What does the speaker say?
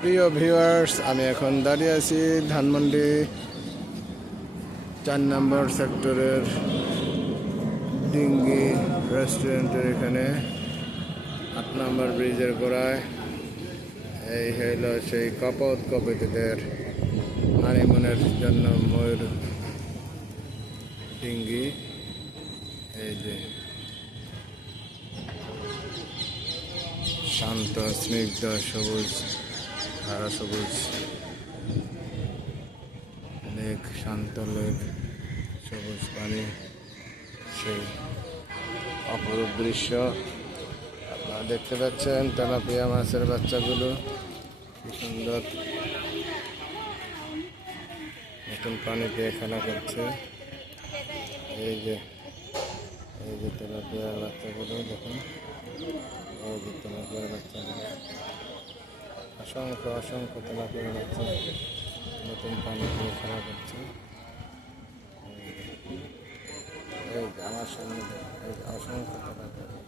প্রিয় ভিউয়ার্স, আমি এখন দাঁড়িয়ে আছি ধানমন্ডি 4 নম্বর সেক্টরের ডিঙ্গি রেস্টুরেন্টের এখানে 8 নম্বর ব্রিজের গোড়ায়। এই হইল সেই কপোৎকপিতদের হানিমুনের জন্য ময়ূর ডিঙ্গি। এই যে শান্ত স্নিগ্ধ সবুজ, হারা সবুজ লেক, শান্ত লেক, সবুজ পানি, সেই অপরূপ দৃশ্য আপনারা দেখতে পাচ্ছেন। তেলাপিয়া মাছের বাচ্চাগুলো কি সুন্দর নতুন পানিতে খেলা করছে। এই যে তেলাপিয়ার বাচ্চাগুলো দেখুন, এই যে তেলাপিয়ার বাচ্চাগুলো, অসংখ্য তেলাপিয়ার বাচ্চা নতুন পানিতে খেলা করছে। এই যে আমার সামনে এই অসংখ্য তেলাপিয়া।